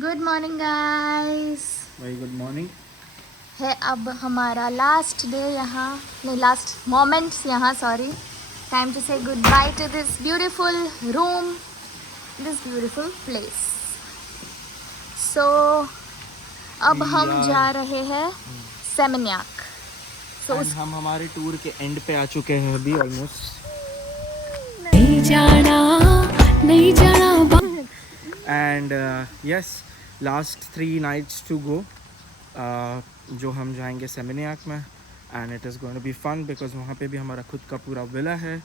Good morning guys. Very good morning. है अब हमारा लास्ट डे यहाँ, नहीं लास्ट मोमेंट्स यहाँ, सॉरी। टाइम टू से good bye to this beautiful room, this beautiful place. So अब वी हम आर जा रहे हैं सेमिन्याक। सो एंड हम हमारे टूर के एंड पे आ चुके हैं अभी ऑलमोस्ट। नहीं जाना, नहीं जाना। And yes, last 3 nights to go, जो हम जाएंगे सेमिनियाक में। And it is going to be fun because वहाँ पे भी हमारा खुद का पूरा विला है।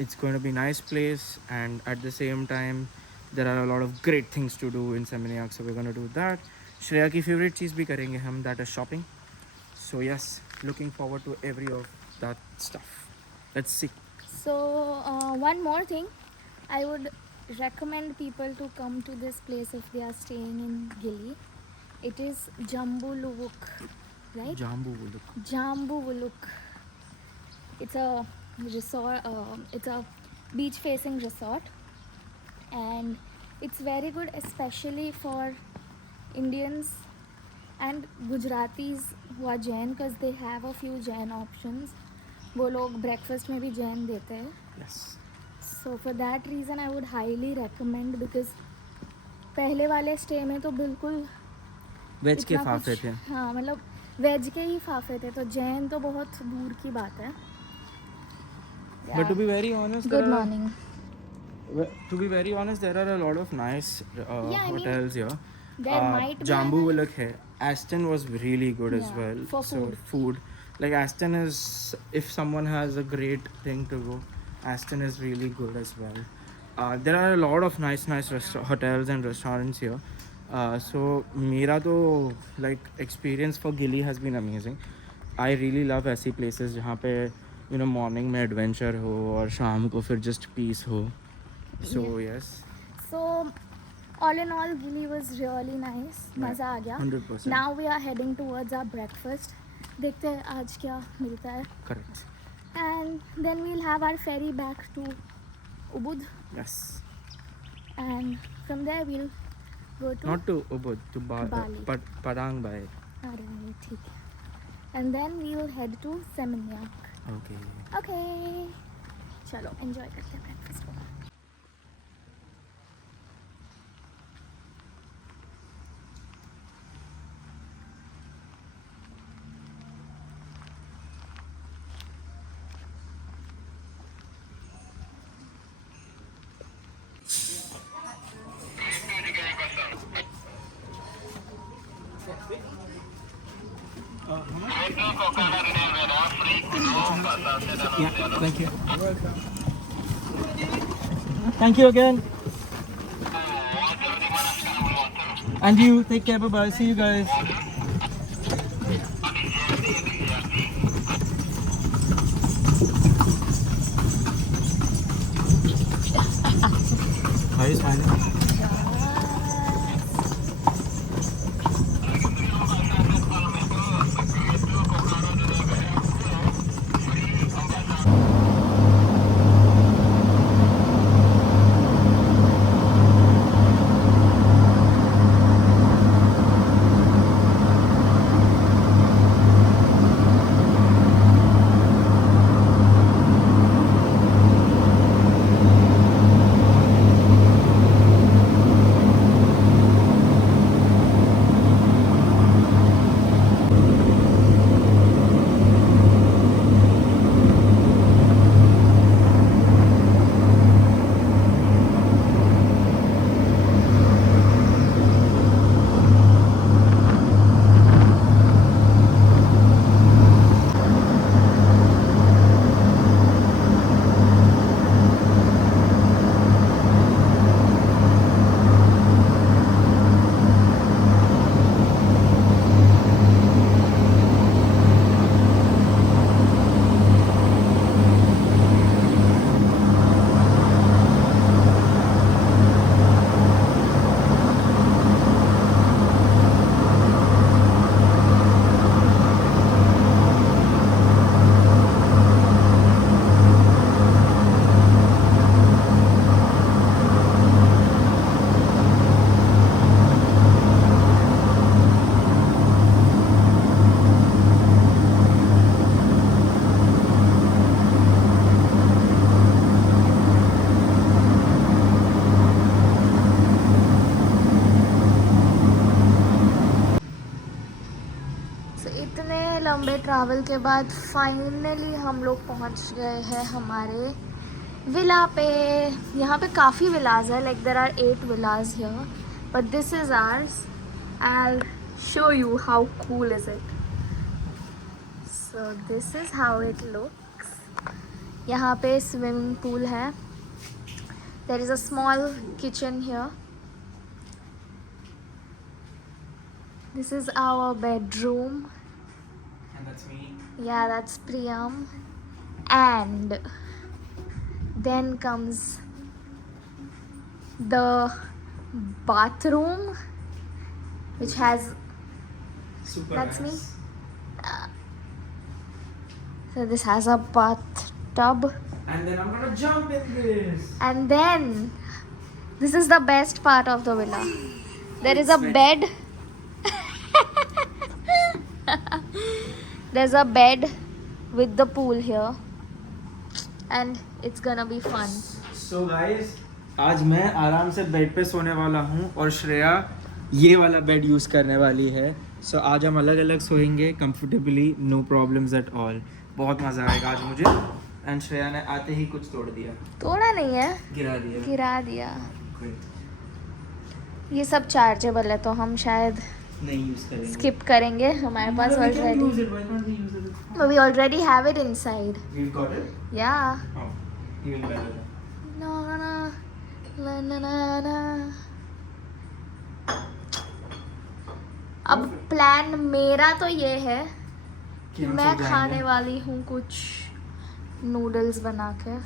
It's going to be nice place and at the same time there are a lot of great things to do in Seminyak, so we going to do that. Shreya की favourite चीज़ भी करेंगे हम, that is shopping. So yes, looking forward to every of that stuff. Let's see. So one more thing, I would recommend people to come to this place if they are staying in Gili. It is Jambuluk, right? Jambu look. Jambuluk. It's a resort. It's a beach-facing resort, and it's very good, especially for Indians and Gujaratis who are Jain, because they have a few Jain options. वो लोग breakfast में भी Jain देते हैं. Yes. So for that reason I would highly recommend, because पहले वाले stay में तो बिल्कुल वेज के इतना फाफे कुछ, थे। हाँ मतलब वेज के ही फाफे थे, तो जैन तो बहुत दूर की बात है. But to be very honest, Good morning. To be very honest, there are a lot of nice Yeah, I mean, hotels here. there might be Jambu another- Willock hai. Aston was really good as Yeah, well. for So food, like Aston is, if someone has a great thing to go, Aston is really good as well. There are a lot of nice hotels and restaurants here. So मेरा तो like experience for Gili has been amazing. I really love ऐसी places जहाँ पे morning में adventure हो और शाम को फिर जस्ट पीस हो. So yes. So all in all, Gili was really nice. मज़ा आ गया. 100%. Now we are heading towards our breakfast. देखते हैं आज क्या मिलता है. Correct. And then we'll have our ferry back to Ubud, Yes. and from there we'll go to Not to Ubud, to Bali. Padang Bai. अरे ठीक है. And then we will head to Seminyak. Okay. Okay. चलो enjoy करते हैं breakfast को. Yeah, thank you. Thank you again. And you, take care, bye-bye. See you guys. Are you smiling? Travel के बाद finally हम लोग पहुंच गए हैं हमारे विला पे. यहाँ पे काफ़ी विलाज है, like there are 8 villas here, but this is ours. I'll show you how cool is it. So this is how it looks. यहाँ पे स्विमिंग पूल है. There is a small kitchen here. This is our bedroom. And that's me. Yeah, that's Priyam. And then comes the bathroom, which has, Super that's me. nice. So this has a bathtub. And then I'm gonna jump in this. And then this is the best part of the villa. There is a Sweat. bed. There's a bed with the pool here. And it's gonna be fun. So guys, आज मैं आराम से bed पे सोने वाला हूँ और श्रेया ये वाला बेड यूज़ करने वाली है. सो आज हम अलग अलग सोएंगे comfortably, no problems at all. बहुत मज़ा आएगा आज मुझे. एंड श्रेया ने आते ही कुछ तोड़ दिया, तोड़ा नहीं है, गिरा दिया. गिरा दिया. Great. ये सब चार्जेबल है तो हम शायद नहीं यूज़ करेंगे. स्किप करेंगे. हमारे पास We can already, use it. Why can't we use it? we already have it inside. We've got it. Yeah. Oh, even better. Na na na na na na. अब plan मेरा तो ये है कि मैं खाने वाली हूँ कुछ नूडल्स बना के.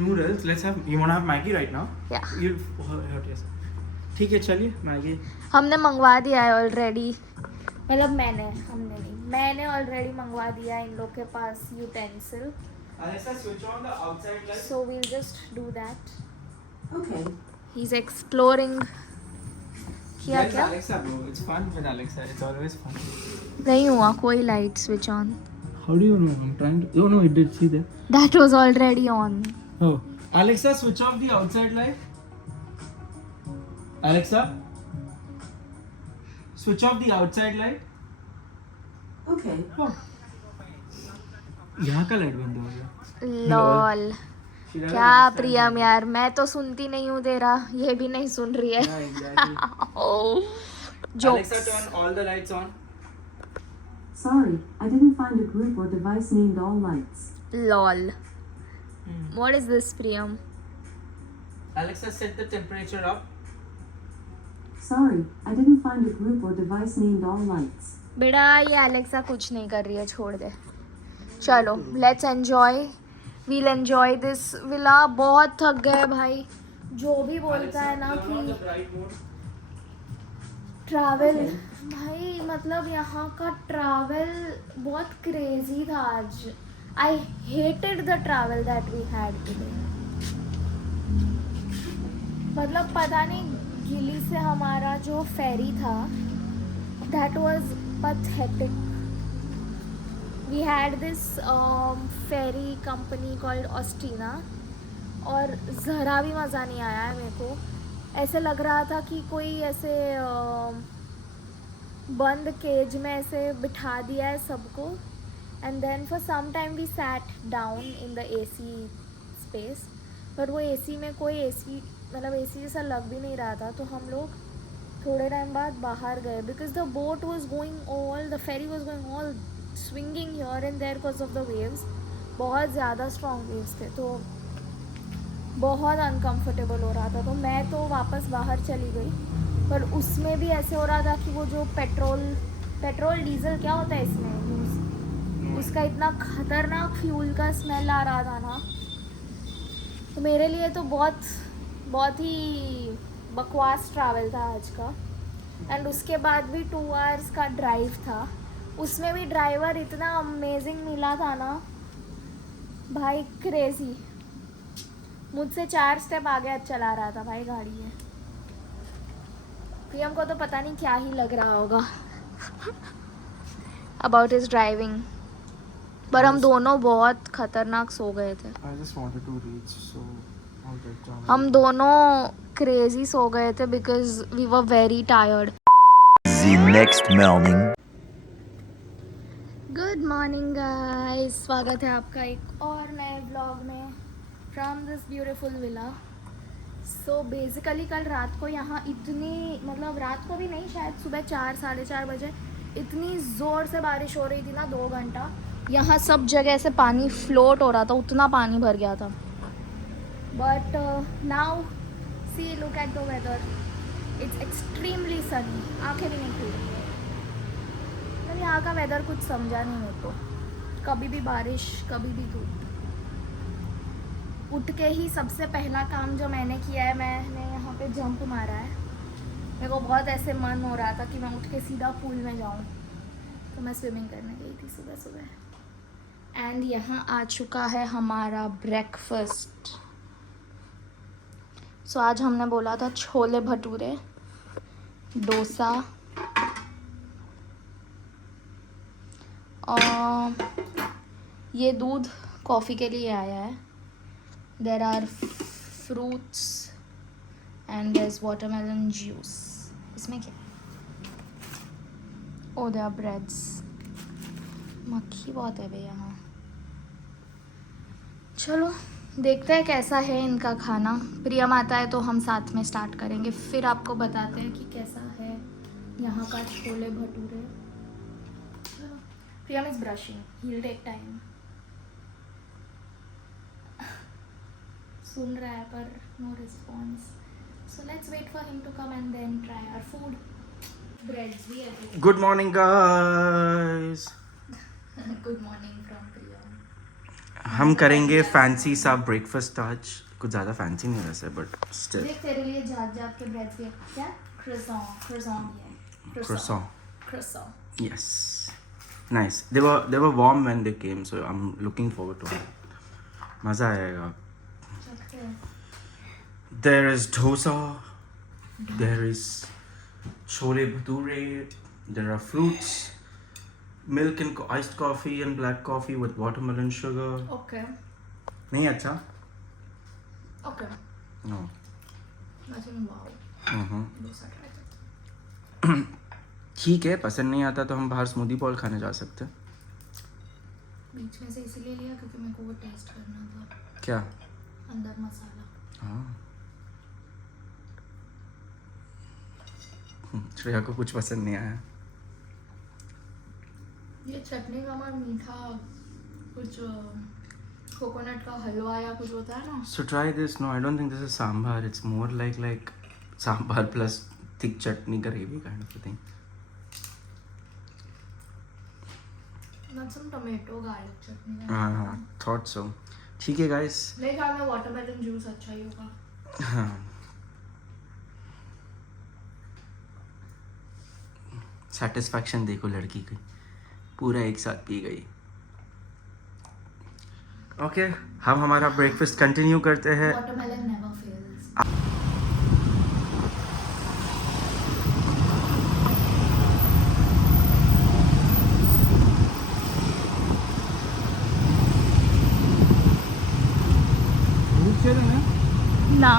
Noodles. Let's have. You wanna have Maggie right now? Yeah. You'll hurt yourself. ठीक है, चलिए मैगी. हमने मंगवा दिया है ऑलरेडी. मतलब मैंने ऑलरेडी मंगवा दिया है इन लोग के पास utensil. Alexa, switch on the outside light. So we'll just do that. Okay. He's exploring. किया Yes, क्या? Alexa, bro. It's fun with Alexa. It's always fun. नहीं हुआ कोई light switch on. How do you know? I'm trying to. Oh no, it did. See there. That was already on. Oh, Alexa, switch off the outside light. Alexa, switch off the outside light. Okay. Oh. यहाँ का light बंद हो गया. Lol. She doesn't क्या understand प्रियम me. यार, मैं तो सुनती नहीं हूँ तेरा, ये भी नहीं सुन रही है. Yeah, exactly. Oh, Alexa, jokes. turn all the lights on. Sorry, I didn't find a group or device named All Lights. Lol. What is this, Priyam? Alexa, set the temperature up. Sorry, I didn't find a group or device named All Lights. बेटा ये Alexa कुछ नहीं कर रही है, छोड़ दे. चलो let's enjoy. We'll enjoy this villa. बहुत थक गए भाई. जो भी बोलता है ना Turn on the कि bright mode. ट्रैवल, भाई मतलब यहाँ का ट्रैवल बहुत क्रेजी था आज. I hated the travel that we had today. मतलब पता नहीं, गिली से हमारा जो फेरी था that was pathetic. We had this ferry company called Ostina और ज़रा भी मज़ा नहीं आया है मेरे को. ऐसे लग रहा था कि कोई ऐसे बंद केज में ऐसे बिठा दिया है सबको. And then for some time we sat down in the AC space, but वो AC में कोई AC मतलब AC जैसा लग भी नहीं रहा था. तो हम लोग थोड़े टाइम बाद बाहर गए because the boat was going all, the ferry was going all swinging here and there because of the waves. बहुत ज़्यादा स्ट्रॉन्ग वेव्स थे तो बहुत अनकंफर्टेबल हो रहा था. तो मैं तो वापस बाहर चली गई. पर उसमें भी ऐसे हो रहा था कि वो जो पेट्रोल डीजल क्या होता है इसमें यूज़, उसका इतना खतरनाक फ्यूल का स्मेल आ रहा था ना. तो मेरे लिए तो बहुत ही बकवास ट्रैवल था आज का. एंड उसके बाद भी 2 आवर्स का ड्राइव था. उसमें भी ड्राइवर इतना अमेजिंग मिला था ना भाई, क्रेजी. मुझसे 4 स्टेप आगे चला रहा था भाई गाड़ी में. प्रियम को तो पता नहीं क्या ही लग रहा होगा अबाउट हिज ड्राइविंग. पर हम दोनों बहुत खतरनाक सो गए थे. I just wanted to reach, so I'll get down. हम दोनों क्रेजी सो गए थे because we were very tired. The next morning. Good morning guys, स्वागत है आपका एक और नए व्लॉग में from this beautiful villa. So basically कल रात को यहाँ इतनी, मतलब रात को भी नहीं, शायद सुबह 4-4:30 बजे इतनी ज़ोर से बारिश हो रही थी ना, 2 घंटा यहाँ सब जगह से पानी फ्लोट हो रहा था, उतना पानी भर गया था। But now see, look at the weather, it's extremely sunny. आंखें भी नहीं खुल रही है। मतलब यहाँ का वेदर कुछ समझा नहीं मेरे को, कभी भी बारिश कभी भी धूप। उठ के ही सबसे पहला काम जो मैंने किया है, मैंने यहाँ पे जंप मारा है। मेरे को बहुत ऐसे मन हो रहा था कि मैं उठ के सीधा पूल में जाऊँ, तो मैं स्विमिंग करने गई थी सुबह सुबह। एंड यहाँ आ चुका है हमारा ब्रेकफास्ट। सो आज हमने बोला था छोले भटूरे, डोसा और ये दूध कॉफ़ी के लिए आया है। There are fruits and there is watermelon juice. इसमें क्या? Oh there are breads. मक्खी बहुत है भैया यहाँ। चलो देखते हैं कैसा है इनका खाना। प्रियम आता है तो हम साथ में स्टार्ट करेंगे, फिर आपको बताते हैं कि कैसा है यहाँ का chole bhature. Priyam is brushing. He'll take time. सुन रहा है पर no response. So let's wait for him to come and then try our food. Breads भी है. Good morning guys. Good morning from Priyam. हम करेंगे फैंसी सा ब्रेकफास्ट आज। कुछ ज़्यादा फैंसी नहीं वैसे, बट स्टिल। देख तेरे लिए जात के ब्रेड्स भी है। क्या? Croissant भी है. Croissant. Yes. Nice. They were warm when they came, so I'm looking forward to it. मज़ा आएगा. There is dosa. There is chole bhature. There are fruits, milk and iced coffee and black coffee with watermelon sugar. Okay. नहीं अच्छा? Okay. No. Nothing wow. Dosa try करते. ठीक है, पसंद नहीं आता तो हम बाहर स्मूदी बॉल खाने जा सकते हैं। बीच में से इसीलिए लिया क्योंकि मेरे को वो टेस्ट करना था। क्या? अंदर मसाला। हाँ। श्रेया को कुछ पसंद नहीं आया। ये चटनी का और मीठा कुछ कोकोनट का हलवा या कुछ होता है ना। So try this. No, I don't think this is sambar. It's more like sambar plus thick chutney gravy kind of a thing. Not some tomato garlic chutney. Thought so. ठीक है guys. मेरे ख्याल में वाटरमेलन जूस अच्छा ही होगा। हाँ. Satisfaction देखो लड़की की, पूरा एक साथ पी गई। ओके, हम हमारा ब्रेकफास्ट कंटिन्यू करते हैं। Watermelon never fails. ना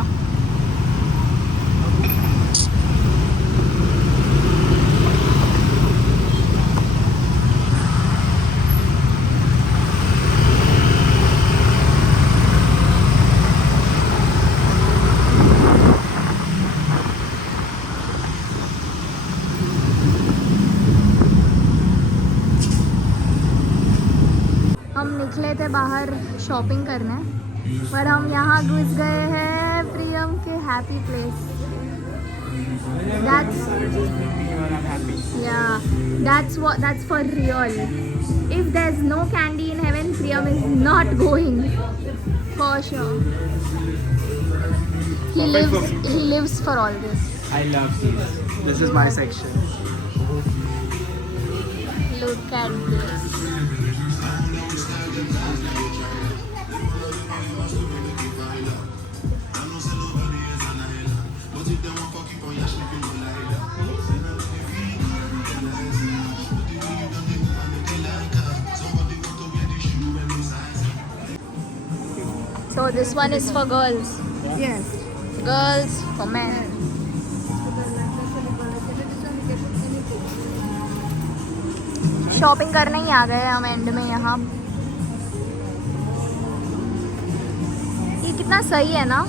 हम निकले थे बाहर शॉपिंग करने, पर हम यहाँ घुस गए हैं प्रियम के happy place. That's for real. If there's no candy in heaven, Priyam is not going for sure. He lives for all this. I love these. This is my section. Look at this. So this one is for girls. Yes. Girls for men. Shopping करने ही आ गए हम and में यहाँ। ये कितना सही है ना।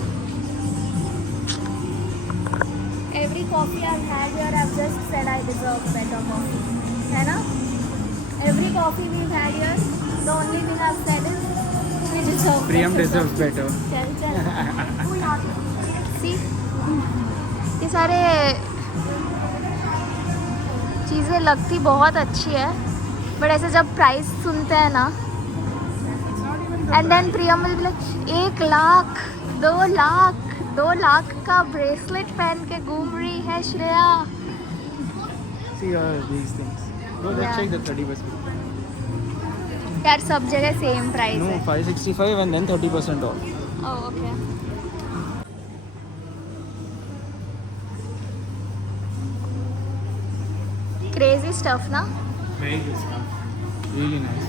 Every coffee I've had here, I've just said I deserve better coffee. है ना? Every coffee we've had here, the only thing I've said is we deserve Priyam better deserves coffee. better. चल See, ये सारे चीज़ें लगती बहुत अच्छी है, बट ऐसे जब प्राइस सुनते हैं ना, and then Priyam will be like 1 lakh 2 lakh का ब्रेसलेट पहन के घूम रही है Shreya. See all these things. No, let's Yeah. check the 30%. यार सब जगह सेम प्राइस No, है। 565 and then 30% off. Oh okay. Crazy stuff ना। Very good stuff. Really nice.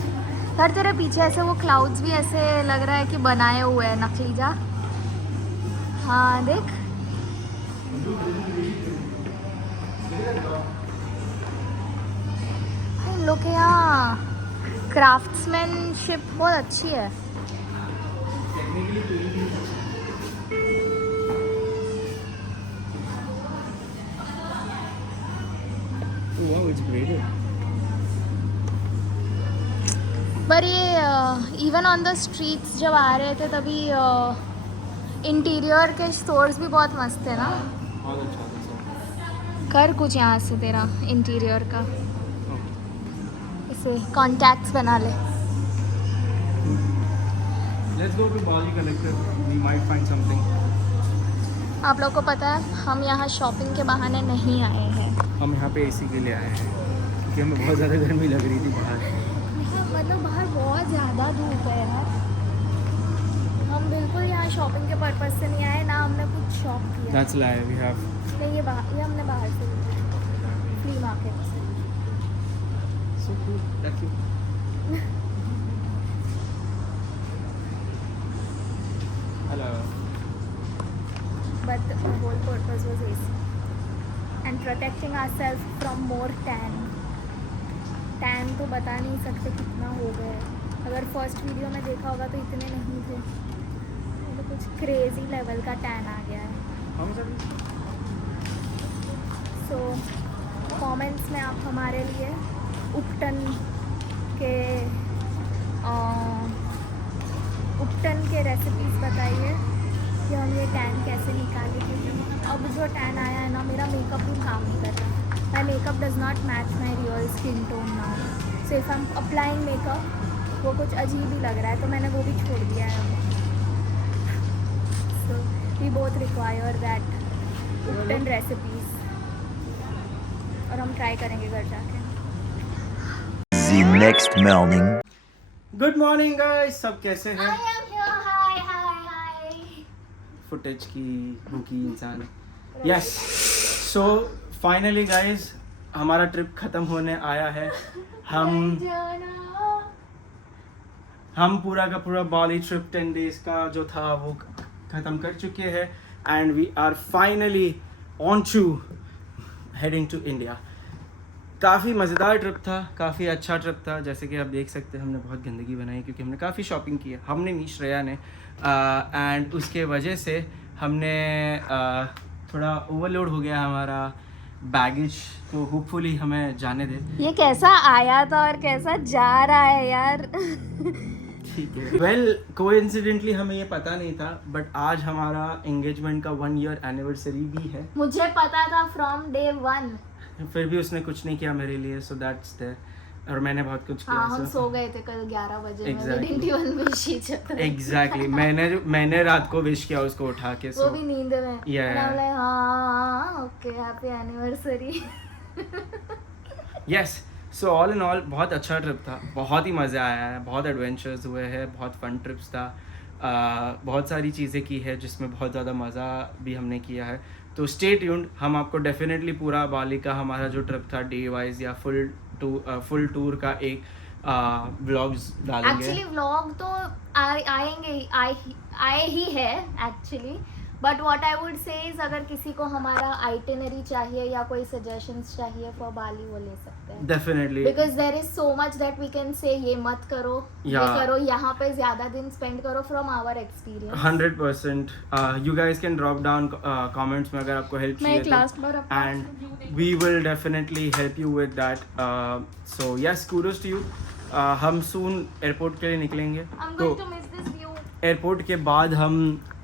यार तेरे पीछे ऐसे वो क्लाउड्स भी ऐसे लग रहा है कि बनाए हुए हैं नकली जा। हाँ देख। इन लोग के यहाँ क्राफ्ट्समैनशिप बहुत अच्छी है। Oh wow, it's graded. पर ये इवन ऑन द स्ट्रीट्स जब आ रहे थे तभी इंटीरियर के स्टोर्स भी बहुत मस्त थे ना। बहुत अच्छा था कर कुछ यहाँ से तेरा इंटीरियर का सब. इसे कॉन्टैक्ट्स बना ले। Let's go to Bali Collector. We might find something. आप लोग को पता है हम यहाँ शॉपिंग के बहाने नहीं आए हैं। हम यहाँ पे एसी के लिए आए हैं क्योंकि हमें बहुत ज़्यादा गर्मी लग रही थी बाहर. यहाँ मतलब बाहर बहुत ज़्यादा धूप है यार। हम बिल्कुल यहाँ शॉपिंग के पर्पज़ से नहीं आए, ना हमने कुछ शॉप किया। That's lie. We have. नहीं ये हमने बाहर से फ्री मार्केट से। So cool. Thank you. Hello. But the whole purpose was AC and protecting ourselves from more tan. Tan तो बता नहीं सकते कितना हो गया है। अगर फर्स्ट वीडियो में देखा होगा तो इतने नहीं थे, तो कुछ क्रेजी लेवल का टैन आ गया है। हम सब. सो कमेंट्स में आप हमारे लिए उपटन के रेसिपीज़ बताइए कि हम ये टैन कैसे निकालें, क्योंकि अब जो टैन आया है ना, मेरा मेकअप भी काम नहीं कर रहा। My makeup does not match my real skin tone now, so if I am applying makeup वो कुछ अजीब ही लग रहा है, तो मैंने वो भी छोड़ दिया है। So we both require that ubtan recipes, और हम ट्राई करेंगे घर जाके। The next morning. Good morning guys. सब कैसे हैं? I am here. Hi, hi, hi. Footage की भूखी इंसान. Yes. So finally guys, हमारा ट्रिप ख़त्म होने आया है. हम पूरा का पूरा बाली ट्रिप 10 डेज का जो था वो ख़त्म कर चुके हैं and we are finally on to heading to India. काफ़ी मज़ेदार ट्रिप था, काफ़ी अच्छा ट्रिप था. जैसे कि आप देख सकते हैं हमने बहुत गंदगी बनाई क्योंकि हमने काफ़ी शॉपिंग की है. हमने नहीं, श्रेया ने. एंड उसके वजह से हमने थोड़ा ओवरलोड हो गया हमारा बैगेज, तो होपफुली हमें जाने दे. ये कैसा आया था और कैसा जा रहा है यार. ठीक है. वेल कोइंसिडेंटली हमें ये पता नहीं था, बट आज हमारा एंगेजमेंट का 1 ईयर एनिवर्सरी भी है. मुझे पता था फ्रॉम डे 1. फिर भी उसने कुछ नहीं किया मेरे लिए, सो दैट्स देयर. और मैंने बहुत कुछ किया. हाँ, हम सो गए थे कल 11 बजे. Exactly. We didn't even wish each other. Exactly. मैंने रात को विश किया उसको उठा के. वो भी नींद में. Yeah. And I'm like, हाँ okay, happy anniversary. Yes. So all in all बहुत अच्छा ट्रिप था, बहुत ही मज़ा आया है, बहुत एडवेंचर्स हुए हैं, बहुत फन ट्रिप्स था. बहुत सारी चीज़ें की है जिसमें बहुत ज़्यादा मज़ा भी हमने किया है. तो स्टे ट्यून्ड. हम आपको डेफिनेटली पूरा बाली का हमारा जो ट्रिप था डे वाइज या फुल टूर का एक व्लॉग्स डालेंगे. एक्चुअली व्लॉग तो आए ही है actually, but what I would say is अगर किसी को हमारा आइटिनरी चाहिए या कोई सजेशंस चाहिए फॉर बाली वो ले सकते हैं Definitely. Because there is so much that we can say ये मत करो ये Yeah. करो यहाँ पे ज्यादा दिन स्पेंड करो from our experience 100%. You guys can drop down comments में अगर आपको help मैं एक चाहिए लास्ट बार अपना and we will definitely help you with that. So yes, kudos to you. हम soon airport के लिए निकलेंगे. I'm तो going to miss this view. Airport के बाद हम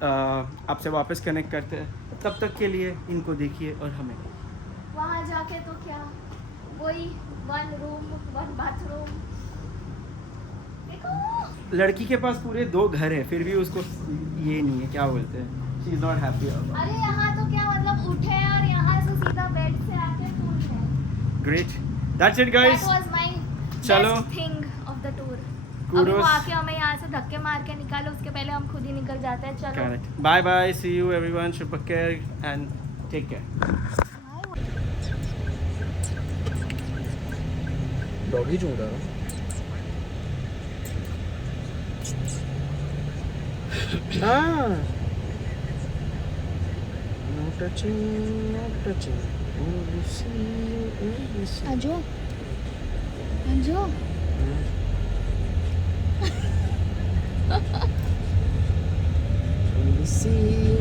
आपसे वापस कनेक्ट करते हैं. तब तक के लिए इनको देखिए और हमें. वहाँ जाके तो क्या वही 1 रूम 1 बाथरूम देखो लड़की के पास पूरे 2 घर हैं फिर भी उसको ये नहीं है क्या बोलते हैं शी इज नॉट हैप्पी. अरे यहाँ तो क्या मतलब उठे और यहाँ से सीधा बेड से आके टूर है. Great. That's it guys. That was my चलो. best thing of the tour. Kudos. अभी वो आके हमें यहाँ से धक्के मार के निकालो उसके पहले हम खुद ही निकल जाते हैं. चलो. Correct. Bye bye. See you everyone. शुभ care and take care. Doggy जो उड़ा Ah. No touching, no touching. Only see, only see. Anju Anju Only see,